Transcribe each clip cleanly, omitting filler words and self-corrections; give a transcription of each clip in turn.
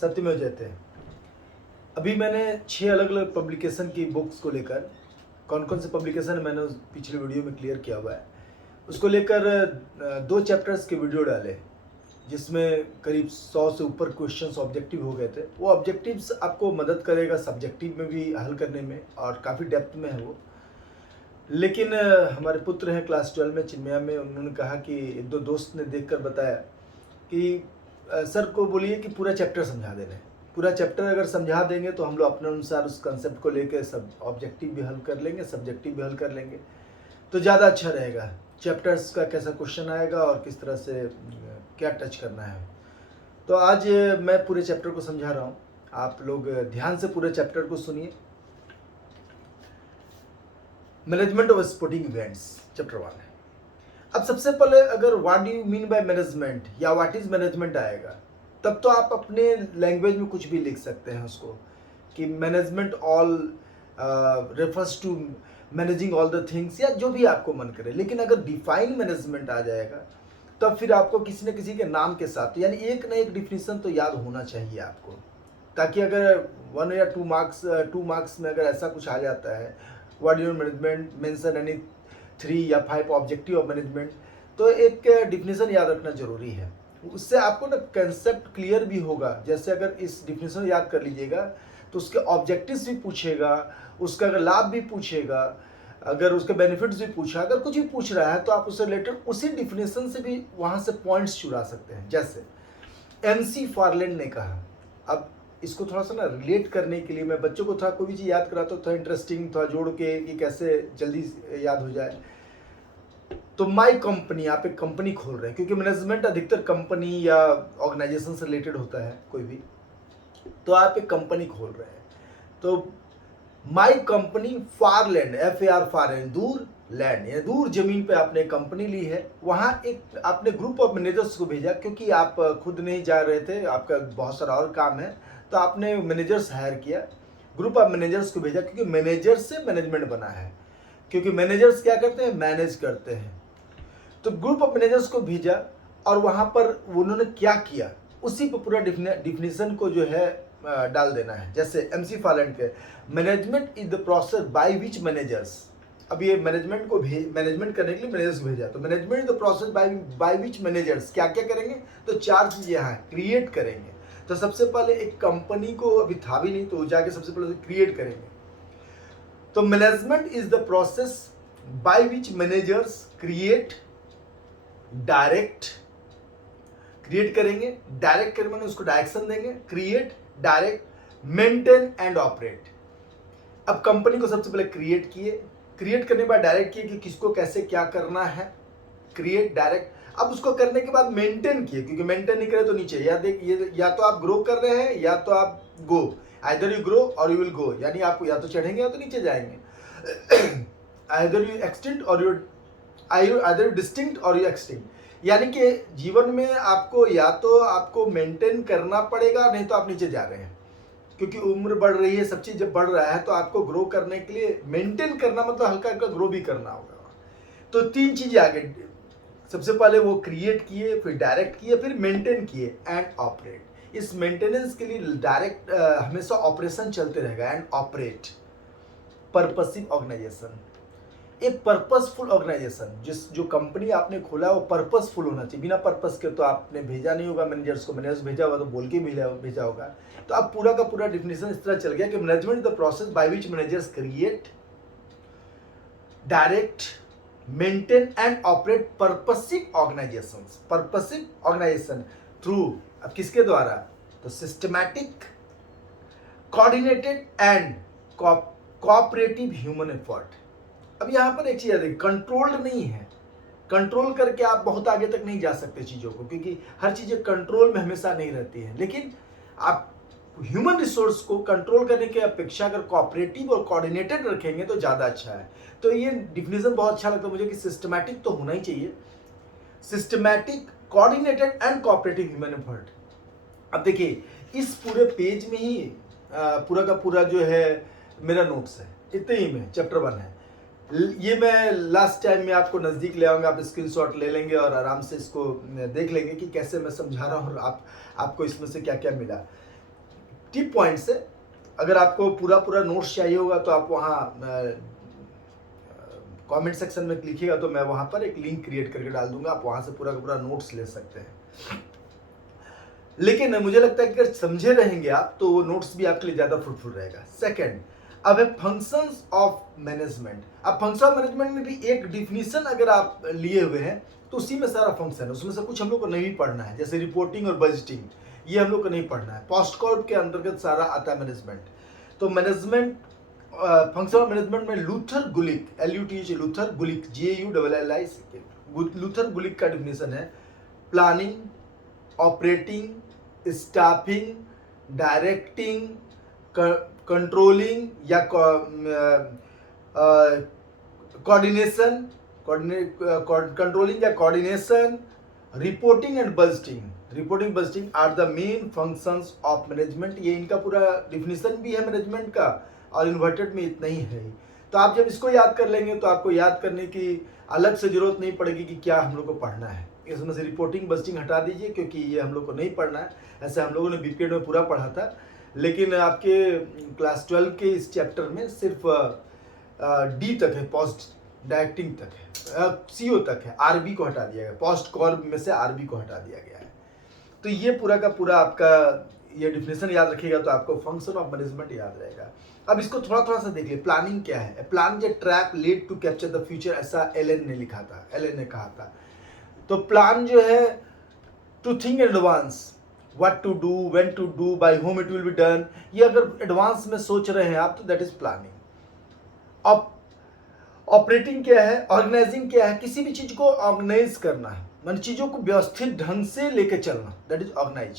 सत्यमेव जयते। अभी मैंने 6 अलग अलग पब्लिकेशन की बुक्स को लेकर, कौन कौन से पब्लिकेशन मैंने उस पिछले वीडियो में क्लियर किया हुआ है, उसको लेकर 2 चैप्टर्स के वीडियो डाले जिसमें करीब 100 से ऊपर क्वेश्चंस ऑब्जेक्टिव हो गए थे। वो ऑब्जेक्टिव्स आपको मदद करेगा सब्जेक्टिव में भी हल करने में, और काफ़ी डेप्थ में है वो। लेकिन हमारे पुत्र हैं क्लास 12 में, चिन्मया में, उन्होंने कहा कि एक दो दोस्त ने देखकर बताया कि सर को बोलिए कि पूरा चैप्टर समझा देना। पूरा चैप्टर अगर समझा देंगे तो हम लोग अपने अनुसार उस कंसेप्ट को लेकर सब ऑब्जेक्टिव भी हल कर लेंगे, सब्जेक्टिव भी हल कर लेंगे, तो ज़्यादा अच्छा रहेगा। चैप्टर्स का कैसा क्वेश्चन आएगा और किस तरह से क्या टच करना है। तो आज मैं पूरे चैप्टर को समझा रहा हूँ, आप लोग ध्यान से पूरे चैप्टर को सुनिए। Management of sporting events chapter 1 है। अब सबसे पहले अगर what do you mean by management या व्हाट इज मैनेजमेंट आएगा, तब तो आप अपने लैंग्वेज में कुछ भी लिख सकते हैं उसको, कि management all refers to managing all the things, या जो भी आपको मन करे। लेकिन अगर डिफाइन मैनेजमेंट आ जाएगा तब फिर आपको किसी न किसी के नाम के साथ, यानी एक ना एक डिफिनीशन तो याद होना चाहिए आपको, ताकि अगर 1 या 2 मार्क्स में अगर ऐसा कुछ आ जाता है, what your management mention any 3 या 5 ऑब्जेक्टिव ऑफ मैनेजमेंट, तो एक डिफिनीशन याद रखना जरूरी है। उससे आपको ना कंसेप्ट क्लियर भी होगा। जैसे अगर इस डिफिनीशन याद कर लीजिएगा तो उसके ऑब्जेक्टिव्स भी पूछेगा, उसका अगर लाभ भी पूछेगा, अगर उसके बेनिफिट्स भी पूछा, अगर कुछ भी पूछ रहा है तो आप उससे रिलेटेड उसी डिफिनीशन से भी वहाँ से पॉइंट्स चुरा सकते हैं। जैसे MC फार्लैंड ने कहा, अब इसको थोड़ा सा ना रिलेट करने के लिए मैं बच्चों को थोड़ा कोई भी चीज़ याद कराता हूँ, थोड़ा इंटरेस्टिंग, थोड़ा जोड़ के कि कैसे जल्दी याद हो जाए। तो माई कंपनी, आप एक कंपनी खोल रहे हैं, क्योंकि मैनेजमेंट अधिकतर कंपनी या ऑर्गेनाइजेशन से रिलेटेड होता है कोई भी, तो आप एक कंपनी खोल रहे हैं। तो माई कंपनी फारलैंड, FAR फारलैंड, दूर लैंड, यानी दूर जमीन पे आपने कंपनी ली है। वहाँ एक आपने ग्रुप ऑफ मैनेजर्स को भेजा, क्योंकि आप खुद नहीं जा रहे थे, आपका बहुत सारा और काम है, तो आपने मैनेजर्स हायर किया, ग्रुप ऑफ मैनेजर्स को भेजा, क्योंकि मैनेजर से मैनेजमेंट बना है, क्योंकि मैनेजर्स क्या करते हैं, मैनेज करते हैं। तो ग्रुप ऑफ मैनेजर्स को भेजा और वहाँ पर उन्होंने क्या किया, उसी पर पूरा डिफिनीशन को जो है डाल देना है। जैसे MC फार्लैंड के management is the process by which managers, अब ये मैनेजमेंट को मैनेजमेंट करने के लिए मैनेजर्स भेजा, तो management is the process by which managers क्या क्या करेंगे, तो 4 चीज़ें यहाँ क्रिएट करेंगे। तो सबसे पहले एक कंपनी को अभी था भी नहीं, तो जाके सबसे पहले क्रिएट करेंगे। तो management is the process by which managers create, direct, create करेंगे, डायरेक्ट करने में उसको डायरेक्शन देंगे, create, direct, maintain and operate. अब कंपनी को सबसे पहले क्रिएट किए, क्रिएट करने के बाद डायरेक्ट किए कि किसको कैसे क्या करना है, क्रिएट, डायरेक्ट। अब उसको करने के बाद मेंटेन किए, क्योंकि मेंटेन नहीं करे तो नीचे, या तो आप ग्रो कर रहे हैं या तो आप गो, आइदर यू ग्रो और यू विल गो, यानी आप या तो चढ़ेंगे या तो नीचे जाएंगे। आइदर यू एक्सटिंक्ट और यू आइदर डिस्टिंक्ट और यू एक्सटिंक्ट, यानी कि जीवन में आपको या तो आपको मेंटेन करना पड़ेगा, नहीं तो आप नीचे जा रहे हैं, क्योंकि उम्र बढ़ रही है, सब चीज़ जब बढ़ रहा है तो आपको ग्रो करने के लिए मेंटेन करना मतलब हल्का हल्का ग्रो भी करना होगा। तो 3 चीज़ें आगे, सबसे पहले वो क्रिएट किए, फिर डायरेक्ट किए, फिर मेंटेन किए एंड ऑपरेट। इस मेंटेनेंस के लिए डायरेक्ट हमेशा ऑपरेशन चलते रहेगा, एंड ऑपरेट, पर्पसिव ऑर्गेनाइजेशन, एक पर्पसफुल ऑर्गेनाइजेशन। जो कंपनी आपने खोला वो पर्पसफुल होना चाहिए, बिना पर्पस के तो आपने भेजा नहीं होगा मैनेजर्स को, मैनेजर्स भेजा होगा तो बोल के भेजा होगा। तो अब पूरा का पूरा डिफिनेशन इस तरह चल गया कि management the process by which managers create, direct, maintain and operate purposive organisations, purposive organisation through, अब किसके द्वारा, तो systematic, coordinated and cooperative human effort. अब यहाँ पर एक चीज़ है, कंट्रोल्ड नहीं है, कंट्रोल करके आप बहुत आगे तक नहीं जा सकते चीज़ों को, क्योंकि हर चीज़ें कंट्रोल में हमेशा नहीं रहती हैं। लेकिन आप ह्यूमन रिसोर्स को कंट्रोल करने की अपेक्षा अगर कोऑपरेटिव और कोऑर्डिनेटेड रखेंगे तो ज़्यादा अच्छा है। तो ये डिफिनेशन बहुत अच्छा लगता है मुझे कि सिस्टमैटिक तो होना ही चाहिए, systematic, coordinated and cooperative human effort. अब देखिए इस पूरे पेज में ही पूरा का पूरा जो है मेरा नोट्स है, इतने ही में चैप्टर 1 है। ये मैं लास्ट टाइम में आपको नज़दीक ले आऊँगा, आप स्क्रीनशॉट ले लेंगे और आराम से इसको देख लेंगे कि कैसे मैं समझा रहा हूँ और आपको इसमें से क्या क्या मिला। टिप पॉइंट्स है। अगर आपको पूरा पूरा नोट्स चाहिए होगा तो आप वहाँ कमेंट सेक्शन में लिखिएगा, तो मैं वहाँ पर एक लिंक क्रिएट करके डाल दूंगा, आप वहाँ से पूरा का पूरा नोट्स ले सकते हैं। लेकिन मुझे लगता है कि अगर समझे रहेंगे आप तो वो नोट्स भी आपके लिए ज़्यादा फ्रूटफुल रहेगा। सेकंड, अब है फंक्शंस ऑफ मैनेजमेंट। अब फंक्शन ऑफ मैनेजमेंट में भी एक डिफिनीशन अगर आप लिए हुए हैं तो उसी में सारा फंक्शन है, उसमें से कुछ हम लोग को नहीं पढ़ना है, जैसे रिपोर्टिंग और बजटिंग, ये हम लोग को नहीं पढ़ना है। पोस्ट कॉर्प के अंतर्गत सारा आता है मैनेजमेंट। तो मैनेजमेंट फंक्शन ऑफ मैनेजमेंट में Luther Gulick, LUTH Luther Gulick, GAULLIC, Luther Gulick का डिफिनीशन है planning, operating, staffing, directing, controlling या कोऑर्डिनेशन, कंट्रोलिंग या coordination, reporting and budgeting. Reporting budgeting are the main functions of management. ये इनका पूरा definition भी है मैनेजमेंट का, और इन्वर्टेड में इतना ही है। तो आप जब इसको याद कर लेंगे तो आपको याद करने की अलग से जरूरत नहीं पड़ेगी कि क्या हम लोग को पढ़ना है। इसमें से रिपोर्टिंग बजटिंग हटा दीजिए क्योंकि ये हम लोग को नहीं पढ़ना है। ऐसे हम लोगों ने बीपीएड में पूरा पढ़ा था, लेकिन आपके क्लास 12 के इस चैप्टर में सिर्फ डी तक है, पोस्ट डायरेक्टिंग तक है, CO तक है, RB को हटा दिया गया, पोस्ट कॉर्प में से RB को हटा दिया गया है। तो ये पूरा का पूरा आपका ये डिफिनेशन याद रखिएगा तो आपको फंक्शन ऑफ मैनेजमेंट याद रहेगा। अब इसको थोड़ा थोड़ा सा देखिए, प्लानिंग क्या है। Plan a trap laid to capture the future, ऐसा एलन ने लिखा था, एलन ने कहा था। तो प्लान जो है to think in advance, what to do, when to do, by whom it will be done. ये अगर एडवांस में सोच रहे हैं आप तो दैट इज प्लानिंग। अब ऑपरेटिंग क्या है, ऑर्गेनाइजिंग क्या है, किसी भी चीज को ऑर्गेनाइज करना है, मान चीजों को व्यवस्थित ढंग से लेके चलना, दैट इज ऑर्गेनाइज।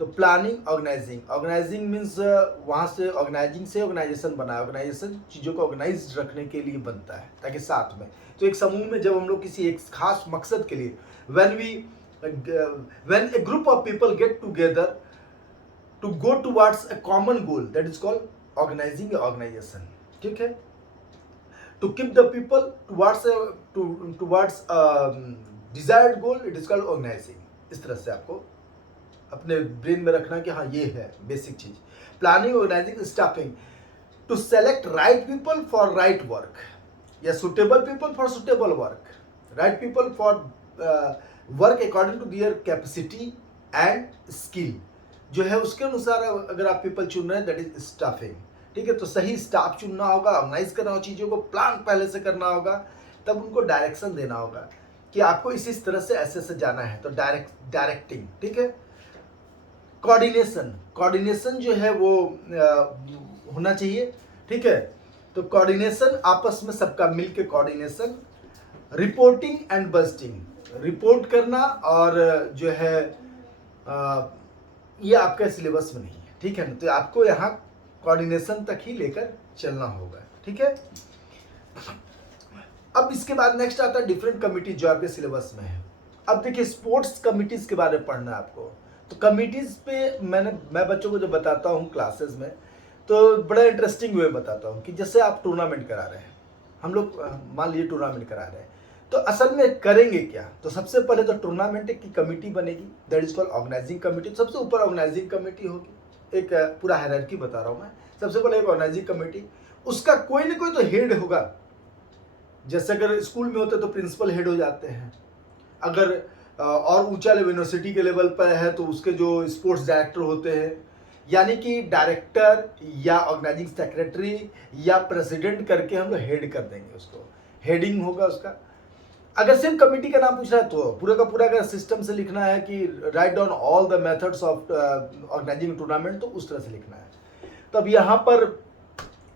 तो प्लानिंग, ऑर्गेनाइजिंग। ऑर्गेनाइजिंग मीन्स वहाँ से ऑर्गेनाइजिंग से ऑर्गेनाइजेशन बना है। ऑर्गेनाइजेशन चीज़ों को ऑर्गेनाइज रखने के लिए बनता है ताकि साथ में, तो एक समूह में जब हम लोग किसी एक खास मकसद के लिए when a group of people get together to go towards a common goal, that is called organizing a organization। ठीक है, to keep the people towards desired goal, it is called organizing। इस तरह से आपको अपने ब्रेन में रखना कि हाँ ये है बेसिक चीज। Planning, organising, staffing, to select right people for right work या suitable people for suitable work, right people for work according to their capacity and skill, जो है उसके अनुसार अगर आप पीपल चुन रहे हैं दैट इज स्टाफिंग। ठीक है, तो सही स्टाफ चुनना होगा, ऑर्गेनाइज करना होगा, चीज़ों को प्लान पहले से करना होगा, तब उनको डायरेक्शन देना होगा कि आपको इस तरह से ऐसे जाना है, तो डायरेक्टिंग। ठीक है, कोऑर्डिनेशन, कोऑर्डिनेशन जो है वो होना चाहिए। ठीक है, तो कोऑर्डिनेशन आपस में सबका मिलके coordination. Reporting and budgeting, report करना और जो है ये आपका सिलेबस में नहीं है। ठीक है ना, तो आपको यहाँ कोऑर्डिनेशन तक ही लेकर चलना होगा। ठीक है, अब इसके बाद नेक्स्ट आता है डिफरेंट कमिटी जो आपके सिलेबस में है। अब देखिए स्पोर्ट्स कमिटीज के बारे में पढ़ना है आपको। तो कमिटीज पे मैं बच्चों को जब बताता हूँ क्लासेस में तो बड़ा इंटरेस्टिंग वे बताता हूँ कि जैसे आप टूर्नामेंट करा रहे हैं, हम लोग मान लीजिए टूर्नामेंट करा रहे हैं, तो असल में करेंगे क्या। तो सबसे पहले तो टूर्नामेंट की कमेटी बनेगी, that is called organising committee. सबसे ऊपर ऑर्गेनाइजिंग कमेटी होगी, एक पूरा हायरार्की बता रहा हूँ मैं। सबसे पहले एक ऑर्गेनाइजिंग कमेटी, उसका कोई ना कोई तो हेड होगा। जैसे अगर स्कूल में होते तो प्रिंसिपल हेड हो जाते हैं, अगर और ऊंचा लेवल यूनिवर्सिटी के लेवल पर है तो उसके जो स्पोर्ट्स डायरेक्टर होते हैं, यानी कि डायरेक्टर या ऑर्गेनाइजिंग सेक्रेटरी या प्रेसिडेंट करके हम लोग हेड कर देंगे, उसको हेडिंग होगा उसका। अगर सिर्फ कमेटी का नाम पूछ रहा है तो पूरा का पूरा अगर सिस्टम से लिखना है कि write down all the methods of organising tournament, तो उस तरह से लिखना है। तो अब यहाँ पर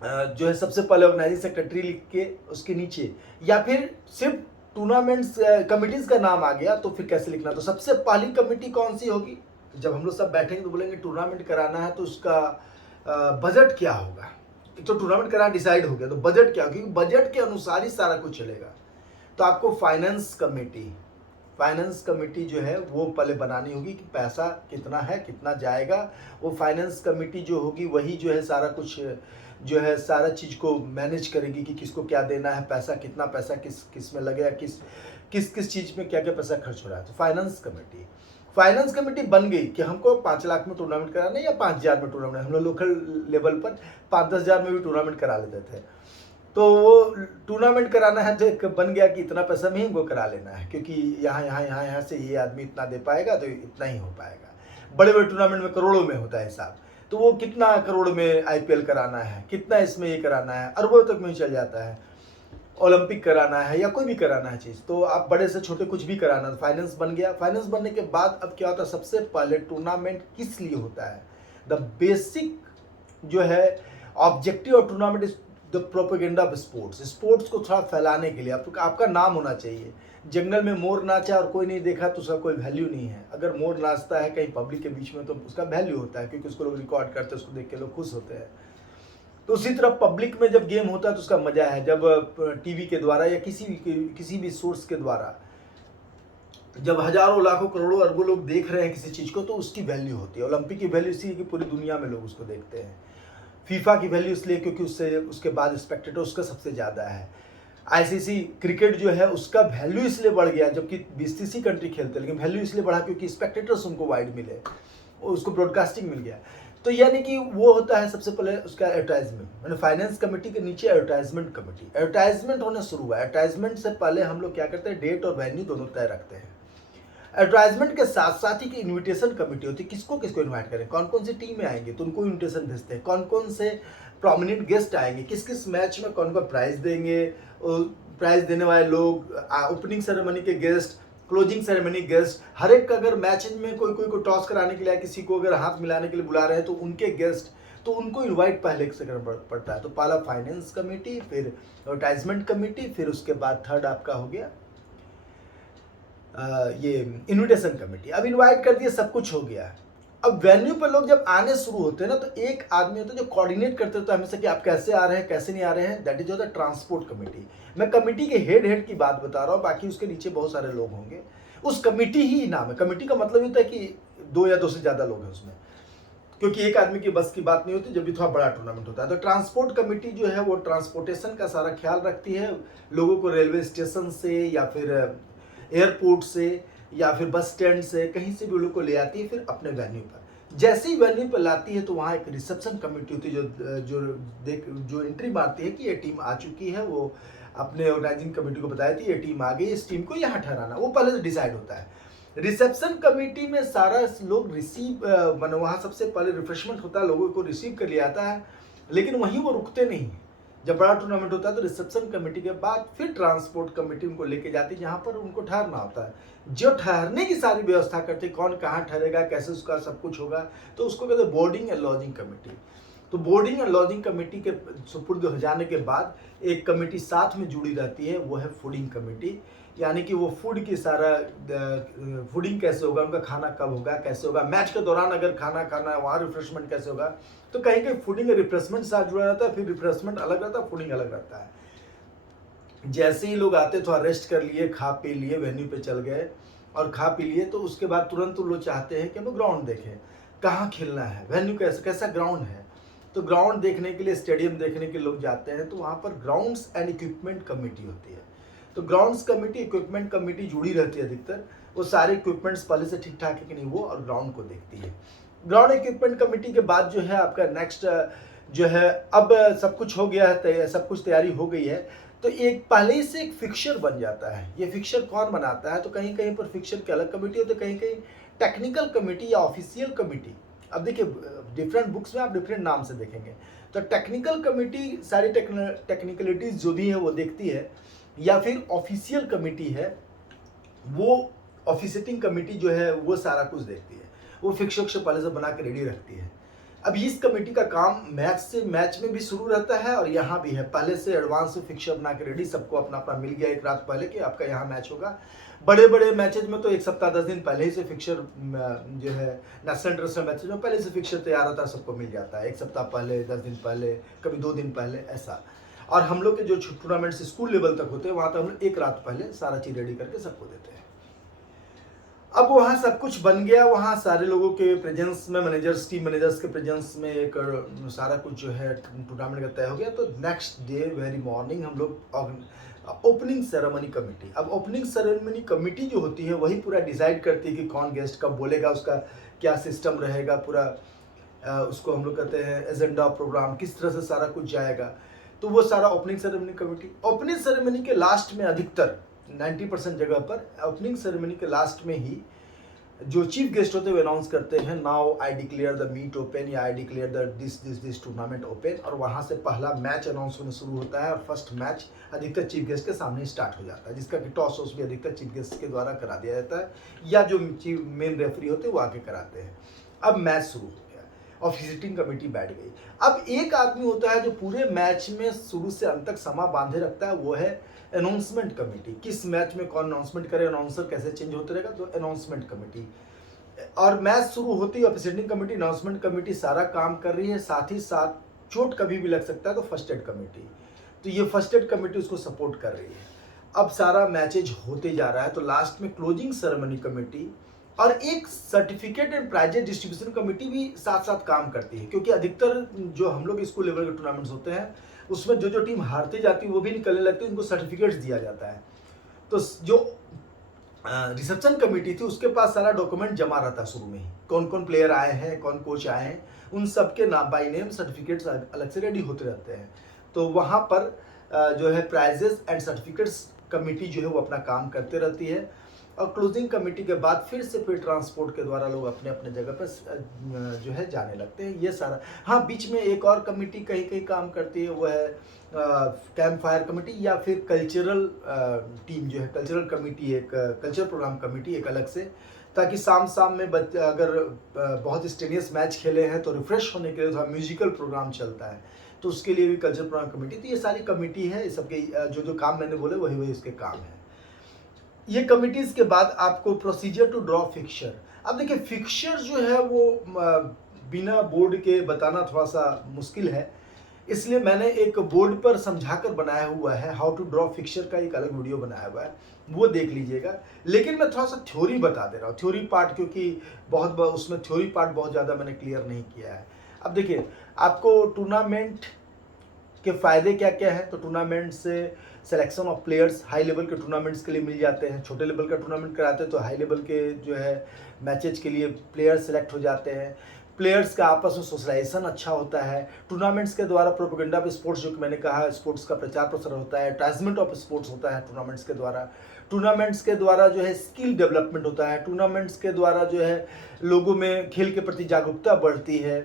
जो है सबसे पहले ऑर्गेनाइजिंग सेक्रेटरी लिख के उसके नीचे, या फिर सिर्फ टूर्नामेंट्स कमिटीज का नाम आ गया तो फिर कैसे लिखना। तो सबसे पहली कमेटी कौन सी होगी, जब हम लोग सब बैठेंगे तो बोलेंगे टूर्नामेंट कराना है तो उसका बजट क्या होगा। तो टूर्नामेंट कराना डिसाइड हो गया तो बजट क्या होगा, क्योंकि बजट के अनुसार ही सारा कुछ चलेगा। तो आपको फाइनेंस कमेटी जो है वो पहले बनानी होगी कि पैसा कितना है, कितना जाएगा। वो फाइनेंस कमेटी जो होगी वही जो है सारा कुछ जो है सारा चीज़ को मैनेज करेगी कि किसको क्या देना है, पैसा कितना पैसा किस में लगेगा, किस चीज़ में क्या क्या पैसा खर्च हो रहा है। तो फाइनेंस कमेटी। फाइनेंस कमेटी बन गई कि हमको 5 लाख में टूर्नामेंट कराना है या 5,000 में टूर्नामेंट, हम लोग लोकल लेवल पर 5-10 हज़ार में भी टूर्नामेंट करा लेते थे। तो वो टूर्नामेंट कराना है तो एक बन गया कि इतना पैसा में ही हमको करा लेना है, क्योंकि यहाँ से ये आदमी इतना दे पाएगा तो इतना ही हो पाएगा। बड़े बड़े टूर्नामेंट में करोड़ों में होता है हिसाब, तो वो कितना करोड़ में आईपीएल कराना है, कितना इसमें ये कराना है, अरबों तक में ही चल जाता है। ओलंपिक कराना है या कोई भी कराना है चीज़, तो आप बड़े से छोटे कुछ भी कराना, तो फाइनेंस बन गया। फाइनेंस बनने के बाद अब क्या होता है, सबसे पहले टूर्नामेंट किस लिए होता है, द बेसिक जो है objective of tournament is the propaganda of sports. Sports को थोड़ा फैलाने के लिए आपका नाम होना चाहिए। जंगल में मोर नाचा और कोई नहीं देखा तो उसका कोई वैल्यू नहीं है। अगर मोर नाचता है कहीं पब्लिक के बीच में तो उसका वैल्यू होता है, क्योंकि उसको लोग रिकॉर्ड करते हैं, उसको देख के लोग खुश होते हैं। तो उसी तरह पब्लिक में जब गेम होता है तो उसका मजा है, जब टीवी के द्वारा या किसी भी सोर्स के द्वारा जब हजारों लाखों करोड़ों अरबों लोग देख रहे हैं किसी चीज़ को, तो उसकी वैल्यू होती है। ओलंपिक की वैल्यू इसलिए कि पूरी दुनिया में लोग उसको देखते हैं। फीफा की वैल्यू इसलिए क्योंकि उसके बाद स्पेक्टेटर उसका सबसे ज़्यादा है। आईसीसी क्रिकेट जो है उसका वैल्यू इसलिए बढ़ गया, जबकि 20-30 कंट्री खेलते हैं, लेकिन वैल्यू इसलिए बढ़ा क्योंकि स्पेक्टेटर्स उनको वाइड मिले, उसको ब्रॉडकास्टिंग मिल गया। तो यानी कि वो होता है सबसे पहले उसका एडवर्टाइजमेंट, मैंने फाइनेंस कमेटी के नीचे एडवर्टाइजमेंट कमेटी। एडवर्टाइजमेंट होना शुरू हुआ। एडवर्टाइजमेंट से पहले हम लोग क्या करते हैं, डेट और वेन्यू दोनों तय रखते हैं। एडवर्टाइजमेंट के साथ साथ ही इनविटेशन कमेटी होती है, किसको किसको इनवाइट करें, कौन कौन सी टीम में आएंगे तो उनको इनविटेशन भेजते हैं, कौन कौन से प्रोमिनेंट गेस्ट आएंगे, किस किस मैच में कौन कौन प्राइज देंगे, प्राइज देने वाले लोग, ओपनिंग सेरेमनी के गेस्ट, क्लोजिंग सेरेमनी गेस्ट, हर एक अगर मैच में कोई को टॉस कराने के लिए, किसी को अगर हाथ मिलाने के लिए बुला रहे हैं तो उनके गेस्ट, तो उनको इनवाइट पहले से करना पड़ता है। तो पहला फाइनेंस कमेटी, फिर एडवर्टाइजमेंट कमेटी, फिर उसके बाद थर्ड आपका हो गया ये इनविटेशन कमेटी। अब इनवाइट कर दिया, सब कुछ हो गया। अब वेन्यू पर लोग जब आने शुरू होते हैं ना, तो एक आदमी होता है जो कोऑर्डिनेट करते होता है हमेशा कि आप कैसे आ रहे हैं कैसे नहीं आ रहे हैं, दैट इज होता है ट्रांसपोर्ट कमेटी। मैं कमेटी के हेड की बात बता रहा हूँ, बाकी उसके नीचे बहुत सारे लोग होंगे। उस कमेटी ही नाम है। कमेटी का मतलब होता है कि 2 या 2 से ज़्यादा लोग हैं उसमें, क्योंकि एक आदमी की बस की बात नहीं होती जब भी थोड़ा बड़ा टूर्नामेंट होता है। तो ट्रांसपोर्ट कमेटी जो है वो ट्रांसपोर्टेशन का सारा ख्याल रखती है, लोगों को रेलवे स्टेशन से या फिर एयरपोर्ट से या फिर बस स्टैंड से कहीं से भी लोग को ले आती है, फिर अपने वेन्यू पर। जैसे ही वेन्यू पर लाती है तो वहाँ एक रिसेप्शन कमेटी होती है जो एंट्री मारती है कि ये टीम आ चुकी है। वो अपने ऑर्गेनाइजिंग कमेटी को बताया थी ये टीम आ गई, इस टीम को यहाँ ठहराना, वो पहले से डिसाइड होता है। रिसेप्शन कमेटी में सारा लोग रिसीव मैंने वहाँ सबसे पहले रिफ्रेशमेंट होता है, लोगों को रिसीव कर लिया आता है, लेकिन वहीं वो रुकते नहीं। जब बड़ा टूर्नामेंट होता है तो रिसेप्शन कमेटी के बाद फिर ट्रांसपोर्ट कमेटी उनको लेके जाती है जहाँ पर उनको ठहरना होता है, जो ठहरने की सारी व्यवस्था करती है, कौन कहाँ ठहरेगा, कैसे उसका सब कुछ होगा, तो उसको कहते हैं बोर्डिंग एंड लॉजिंग कमेटी। तो बोर्डिंग एंड लॉजिंग कमेटी के सुपुर्द हो जाने के बाद एक कमेटी साथ में जुड़ी रहती है, वो है फूडिंग कमेटी। यानी कि वो फूड की सारा फूडिंग कैसे होगा, उनका खाना कब होगा, कैसे होगा, मैच के दौरान अगर खाना खाना है वहाँ रिफ्रेशमेंट कैसे होगा। तो कहीं कहीं फूडिंग और रिफ्रेशमेंट साथ जुड़ा रहता है, फिर रिफ्रेशमेंट अलग रहता है, फूडिंग अलग रहता है। जैसे ही लोग आते थोड़ा रेस्ट कर लिए, खा पी लिए, वेन्यू पे चल गए और खा पी लिए, तो उसके बाद तुरंत लोग चाहते हैं कि हम ग्राउंड देखें, कहाँ खेलना है, वेन्यू कैसा ग्राउंड है। तो ग्राउंड देखने के लिए, स्टेडियम देखने के लोग जाते हैं, तो वहाँ पर ग्राउंड्स एंड इक्विपमेंट कमेटी होती है। तो ग्राउंड्स कमेटी, इक्विपमेंट कमेटी जुड़ी रहती है अधिकतर, वो सारे इक्विपमेंट्स पहले से ठीक ठाक है कि नहीं वो, और ग्राउंड को देखती है। ग्राउंड इक्विपमेंट कमेटी के बाद जो है आपका नेक्स्ट जो है, अब सब कुछ हो गया है, सब कुछ तैयारी हो गई है, तो एक पहले ही से एक फिक्सचर बन जाता है। ये फिक्सचर कौन बनाता है, तो कहीं कहीं पर फिक्सचर की अलग कमेटी होती है, कहीं कहीं टेक्निकल कमेटी या ऑफिशियल कमेटी। अब देखिए डिफरेंट बुक्स में आप डिफरेंट नाम से देखेंगे। तो टेक्निकल कमेटी सारी टेक्निकलिटीज जो भी है वो देखती है, या फिर ऑफिशियल कमेटी है वो ऑफिसिएटिंग कमेटी जो है वो सारा कुछ देखती है, वो फिक्सर पहले से बना के रेडी रखती है। अब इस कमेटी का काम मैच में भी शुरू रहता है और यहाँ भी है, पहले से एडवांस में फिक्सर बना के रेडी, सबको अपना अपना मिल गया एक रात पहले कि आपका यहाँ मैच होगा। बड़े बड़े मैचेज में तो एक सप्ताह 10 दिन पहले ही से फिक्सर जो है, नेशनल इंटरनेशनल मैचेज में पहले से फिक्सर तैयार होता है, सबको मिल जाता है, एक सप्ताह पहले, 10 दिन पहले, कभी 2 दिन पहले, ऐसा। और हम लोग के जो टूर्नामेंट्स स्कूल लेवल तक होते हैं वहाँ तक हम लोग एक रात पहले सारा चीज़ रेडी करके सबको देते हैं। अब वहाँ सब कुछ बन गया, वहाँ सारे लोगों के प्रेजेंस में, मैनेजर्स, टीम मैनेजर्स के प्रेजेंस में एक सारा कुछ जो है टूर्नामेंट का तय हो गया। तो नेक्स्ट डे वेरी मॉर्निंग हम लोग ओपनिंग सेरेमनी कमेटी। अब ओपनिंग सेरेमनी कमेटी जो होती है वही पूरा डिसाइड करती है कि कौन गेस्ट कब बोलेगा, उसका क्या सिस्टम रहेगा, पूरा उसको हम लोग कहते हैं एजेंडा प्रोग्राम, किस तरह से सारा कुछ जाएगा। तो वो सारा opening ceremony committee. Opening ceremony के लास्ट में अधिकतर 90% जगह पर ओपनिंग सेरेमनी के लास्ट में ही जो चीफ गेस्ट होते हैं वो अनाउंस करते हैं, now I declare the meet open, या I declare the this tournament open, और वहाँ से पहला मैच अनाउंस होना शुरू होता है। और फर्स्ट मैच अधिकतर चीफ गेस्ट के सामने स्टार्ट हो जाता है, जिसका कि टॉस वॉस भी अधिकतर चीफ गेस्ट के द्वारा करा दिया जाता है, या जो चीफ मेन रेफरी होते हैं वो आके कराते हैं। अब मैच शुरू हो गया, ऑफिशिएटिंग कमेटी बैठ गई। अब एक आदमी होता है जो पूरे मैच में शुरू से अंत तक समा बांधे रखता है, वो है अनाउंसमेंट कमेटी। किस मैच में कौन अनाउंसमेंट करे, अनाउंसर कैसे चेंज होते रहेगा, तो अनाउंसमेंट कमेटी। और मैच शुरू होती है, ऑफिशिएटिंग कमेटी, अनाउंसमेंट कमेटी सारा काम कर रही है, साथ ही साथ चोट कभी भी लग सकता है तो फर्स्ट एड कमेटी, तो ये फर्स्ट एड कमेटी उसको सपोर्ट कर रही है। अब सारा मैचेज होते जा रहा है, तो लास्ट में क्लोजिंग सेरेमनी कमेटी और एक certificate and prizes distribution committee भी साथ साथ काम करती है, क्योंकि अधिकतर जो हम लोग स्कूल लेवल के टूर्नामेंट्स होते हैं उसमें जो टीम हारती जाती है वो भी निकलने लगती है, उनको सर्टिफिकेट्स दिया जाता है। तो जो रिसेप्शन कमेटी थी उसके पास सारा डॉक्यूमेंट जमा रहता है शुरू में ही, कौन कौन प्लेयर आए हैं, कौन कोच आए हैं, उन सब के नाम बाई नेम सर्टिफिकेट्स अलग से रेडी होते रहते हैं। तो वहाँ पर जो है प्राइजेस एंड सर्टिफिकेट्स कमेटी जो है वो अपना काम करते रहती है। और क्लोजिंग कमेटी के बाद फिर से ट्रांसपोर्ट के द्वारा लोग अपने अपने जगह पर जो है जाने लगते हैं, ये सारा। हाँ, बीच में एक और कमेटी कहीं कहीं काम करती है, वो है कैंप फायर कमेटी, या फिर कल्चरल टीम जो है, कल्चरल कमेटी, एक कल्चरल प्रोग्राम कमेटी एक अलग से, ताकि शाम में बच्चे अगर बहुत स्टेनियस मैच खेले हैं तो रिफ्रेश होने के लिए थोड़ा म्यूजिकल प्रोग्राम चलता है, तो उसके लिए भी कल्चरल प्रोग्राम कमेटी। तो ये सारी कमेटी है, इस सबके जो काम मैंने बोले वही वही इसके काम है। ये कमिटीज के बाद आपको प्रोसीजर टू ड्रॉ फिक्सचर। अब देखिए फिक्सचर जो है वो बिना बोर्ड के बताना थोड़ा सा मुश्किल है, इसलिए मैंने एक बोर्ड पर समझाकर बनाया हुआ है, हाउ टू ड्रॉ फिक्सचर का एक अलग वीडियो बनाया हुआ है, वो देख लीजिएगा। लेकिन मैं थोड़ा सा थ्योरी बता दे रहा हूँ, थ्योरी पार्ट, क्योंकि उसमें थ्योरी पार्ट बहुत ज़्यादा मैंने क्लियर नहीं किया है। अब देखिए आपको टूर्नामेंट के फ़ायदे क्या क्या है, तो टूर्नामेंट से selection of players high level के टूर्नामेंट्स के लिए मिल जाते हैं। छोटे लेवल का टूर्नामेंट कराते हैं तो हाई लेवल के जो है मैचेज के लिए प्लेयर्स सेलेक्ट हो जाते हैं। प्लेयर्स का आपस में सोशलाइजेशन अच्छा होता है। टूर्नामेंट्स के द्वारा प्रोपेगेंडा ऑफ स्पोर्ट्स, जो कि मैंने कहा, स्पोर्ट्स का प्रचार प्रसार होता है। एडवर्टाइजमेंट ऑफ स्पोर्ट्स होता है टूर्नामेंट्स के द्वारा। टूर्नामेंट्स के द्वारा जो है स्किल डेवलपमेंट होता है। टूर्नामेंट्स के द्वारा जो है लोगों में खेल के प्रति जागरूकता बढ़ती है।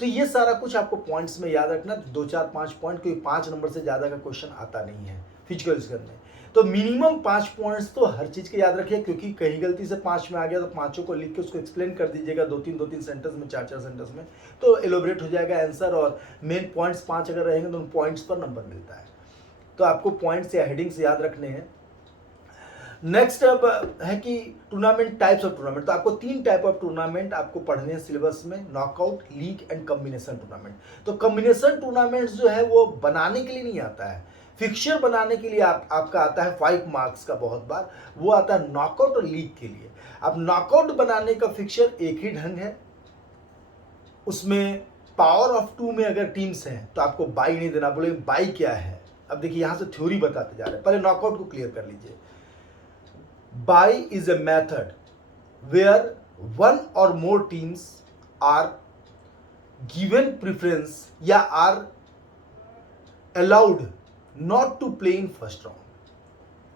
तो ये सारा कुछ आपको पॉइंट्स में याद रखना, 2 4 5 पॉइंट, क्योंकि 5 नंबर से ज़्यादा का क्वेश्चन आता नहीं है फिजिकल में। तो मिनिमम 5 पॉइंट्स तो हर चीज़ के याद रखिए, क्योंकि कहीं गलती से 5 में आ गया तो पाँचों को लिख के उसको एक्सप्लेन कर दीजिएगा 2-3 सेंटेंस में, 4 सेंटेंस में, तो एलोबरेट हो जाएगा आंसर। और मेन पॉइंट्स 5 अगर रहेंगे तो उन पॉइंट्स पर नंबर मिलता है। तो आपको पॉइंट्स या हेडिंग्स याद रखने हैं। नेक्स्ट अब है कि टूर्नामेंट, टाइप्स ऑफ टूर्नामेंट। तो आपको 3 टाइप ऑफ टूर्नामेंट आपको पढ़ने हैं सिलेबस में, knockout, league and combination tournament. तो कॉम्बिनेशन टूर्नामेंट्स जो है वो बनाने के लिए नहीं आता है, फिक्सचर बनाने के लिए आपका आता है 5 मार्क्स का, बहुत बार वो आता है नॉकआउट और लीग के लिए। अब नॉकआउट बनाने का फिक्सचर एक ही ढंग है, उसमें पावर ऑफ 2 में अगर टीम्स हैं तो आपको बाई नहीं देना। बोले बाई क्या है, अब देखिए यहाँ से थ्योरी बताते जा रहे हैं, पहले नॉकआउट को क्लियर कर लीजिए। Bye is a method where one or more teams are given preference या are allowed not to play in first round।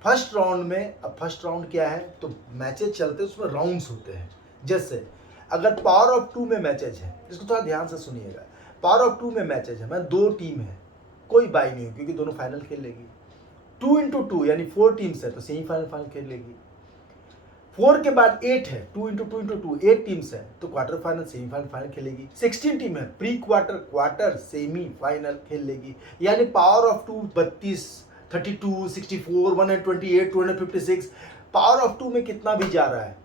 First round में, अब फर्स्ट राउंड क्या है, तो मैचेज चलते हैं, उसमें राउंड्स होते हैं। जैसे अगर पावर ऑफ 2 में मैचेज है, इसको थोड़ा ध्यान से सुनिएगा, पावर ऑफ 2 में मैचेज है, मैं 2 टीम है, कोई बाई नहीं, क्योंकि दोनों फाइनल खेल लेगी। 2 into 2 यानी 4 टीम्स है तो सेमीफाइनल फाइनल खेल लेगी। 4 के बाद 8 है, 2 into 2 into 2 8 टीम्स है तो क्वार्टर फाइनल सेमीफाइनल फाइनल खेलेगी। 16 टीम है, प्री क्वार्टर, क्वार्टर, सेमीफाइनल खेल लेगी। यानी पावर ऑफ 2 32, 32, 64, 128, 256, पावर ऑफ 2 में कितना भी जा रहा है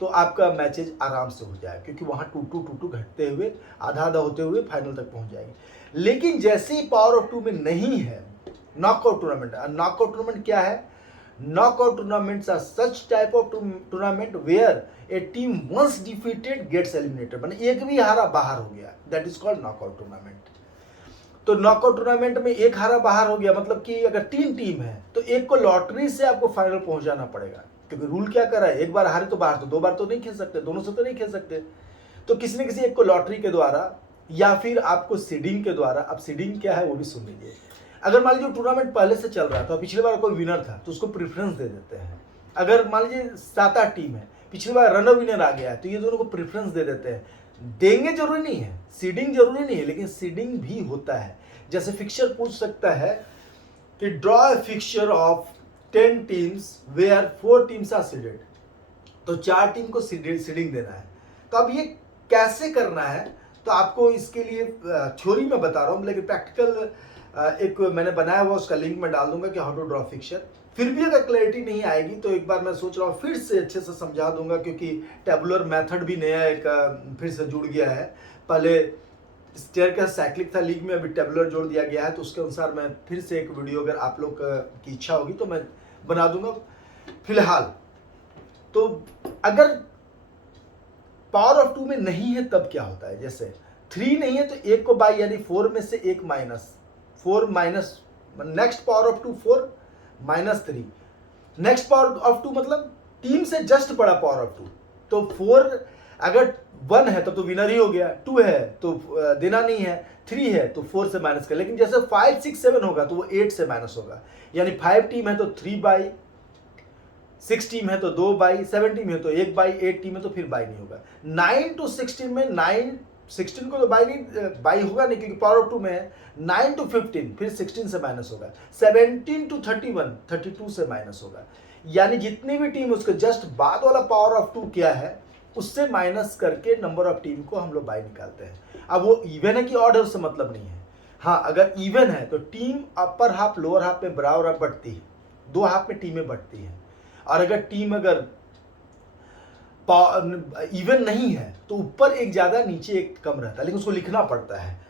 तो आपका मैचेज आराम से हो जाएगा, क्योंकि वहाँ 2-2 घटते हुए आधा आधा होते हुए फाइनल तक पहुँच जाएंगे। लेकिन जैसे ही पावर ऑफ 2 में नहीं है नॉकआउट टूर्नामेंट। नॉकआउट टूर्नामेंट क्या है? Knockout tournaments are such type of tournament where a team once defeated gets eliminated, माने एक भी हारा बाहर हो गया, that is called knockout tournament। तो नॉकआउट टूर्नामेंट में एक हारा बाहर हो गया, मतलब कि अगर 3 टीम है तो एक को लॉटरी से आपको फाइनल पहुंचाना पड़ेगा, क्योंकि रूल क्या कर रहा है, एक बार हारे तो बाहर, तो 2 बार तो नहीं खेल सकते, दोनों से तो नहीं खेल सकते। तो किसी न किसी एक को लॉटरी के द्वारा या फिर आपको सीडिंग के द्वारा, अब सीडिंग क्या है वो भी सुन लीजिए। अगर मान लीजिए टूर्नामेंट पहले से चल रहा था, पिछली बार कोई विनर था तो उसको प्रेफरेंस दे देते हैं। अगर मान लीजिए 7-8 टीम है, पिछली बार रनर विनर आ गया है, तो ये दोनों को प्रेफरेंस दे देते हैं। देंगे जरूरी नहीं है, सीडिंग जरूरी नहीं है, लेकिन सीडिंग भी होता है। जैसे फिक्सचर पूछ सकता है कि draw a fixture of 10 teams where 4 teams are seeded, तो 4 टीम को सीडिंग देना है। तो अब ये कैसे करना है, तो आपको इसके लिए थ्योरी में बता रहा हूँ, लेकिन प्रैक्टिकल एक मैंने बनाया हुआ, उसका लिंक मैं डाल दूंगा कि हाउ टू ड्रॉ फिक्सचर। फिर भी अगर क्लैरिटी नहीं आएगी तो एक बार मैं सोच रहा हूँ फिर से अच्छे से समझा दूंगा, क्योंकि टेबुलर मेथड भी नया एक फिर से जुड़ गया है। पहले स्टेयर का साइक्लिक था लीग में, अभी टेबुलर जोड़ दिया गया है, तो उसके अनुसार मैं फिर से एक वीडियो, अगर आप लोग की इच्छा होगी तो मैं बना दूंगा। फिलहाल तो अगर पावर ऑफ 2 में नहीं है तब क्या होता है, जैसे 3 नहीं है तो 1 को बाई, यानी 4 में से 1 minus 4 minus, next power of 2 4 minus 3, next power of 2 मतलब टीम से जस्ट बड़ा पावर ऑफ 2। तो 4 अगर 1 है तब तो विनर ही हो गया, 2 है तो देना नहीं है, 3 है तो 4 से माइनस कर, लेकिन जैसे 5 6 7 होगा तो वो 8 से माइनस होगा। यानी 5 टीम है तो 3 बाई, 6 टीम है तो 2 बाई, 7 टीम है तो 1 बाई, 8 टीम है तो फिर बाई नहीं होगा। 9 to 16 में 9 16 को तो बाई होगा नहीं, क्योंकि पावर ऑफ 2 में है। 9 to 15 फिर 16 से माइनस होगा। 17 to 31 32 से माइनस होगा। यानी जितनी भी टीम उसके जस्ट बाद वाला पावर ऑफ 2 क्या है उससे माइनस करके नंबर ऑफ टीम को हम लोग बाई निकालते हैं। अब वो इवन है कि ऑड है उससे मतलब नहीं है। हाँ, अगर इवन है तो team upper half lower half में बराबर बढ़ती है, 2 हाफ में टीमें बढ़ती हैं। और अगर टीम अगर इवन नहीं है तो ऊपर एक ज्यादा नीचे एक कम रहता है, लेकिन उसको लिखना पड़ता है,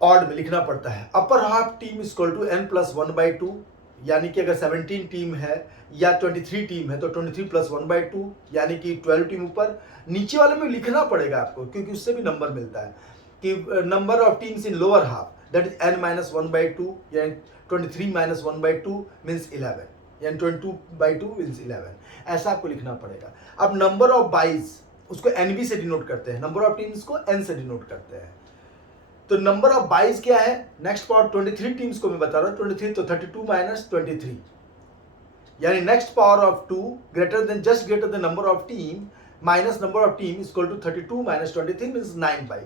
ऑड में लिखना पड़ता है। Upper half team equal to n plus 1/2, यानी कि अगर 17 टीम है या 23 टीम है तो 23 प्लस 1/2, यानी कि 12 टीम ऊपर। नीचे वाले में लिखना पड़ेगा आपको, क्योंकि उससे भी नंबर मिलता है कि number of teams in lower half that is n minus 1/2, यानी 23 माइनस 1/2 मीन्स 11, यानी 22/2 मीन्स 11, ऐसा आपको लिखना पड़ेगा। अब नंबर ऑफ बाइज उसको NB से डिनोट करते हैं, नंबर ऑफ टीम्स को N से डिनोट करते हैं। तो नंबर ऑफ बाइज क्या है, नेक्स्ट पावर 23 टीम्स को मैं बता रहा हूँ, 23 तो 32 माइनस 23, यानी next power of 2 greater than just greater than number of team minus number of team equal to 32 minus 23 means 9 byes.